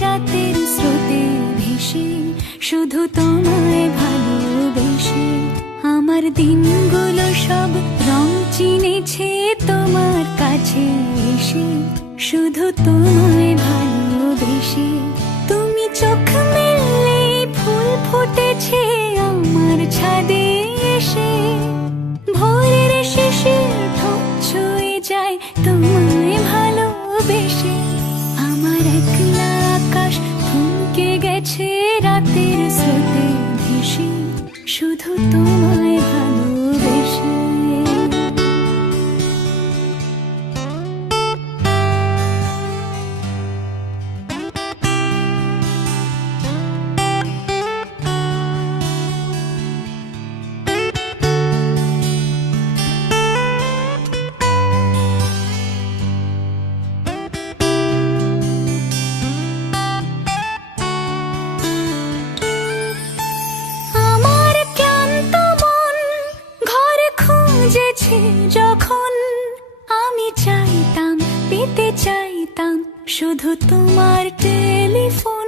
রাতের স্রোতে ভেসে, শুধু তোমায় ভালোবেসে। আমার দিনগুলো সব রং চিনেছে তোমার কাছে এসে, শুধু তোমায় ভালোবেসে। তুমি চোখ মেললে ফুল ফুটেছে আমার ছাদে এসে, ভোরের শিশির ঠোঁট ছুঁয়ে যায় তোমায় ভালোবেসে। আমার একলা আকাশ থমকে গেছে রাতের স্রোতে ভেসে, শুধু তোমায় ভালোবেসে। যখন আমি চাইতাম, পেতে চাইতাম শুধু তোমার টেলিফোন।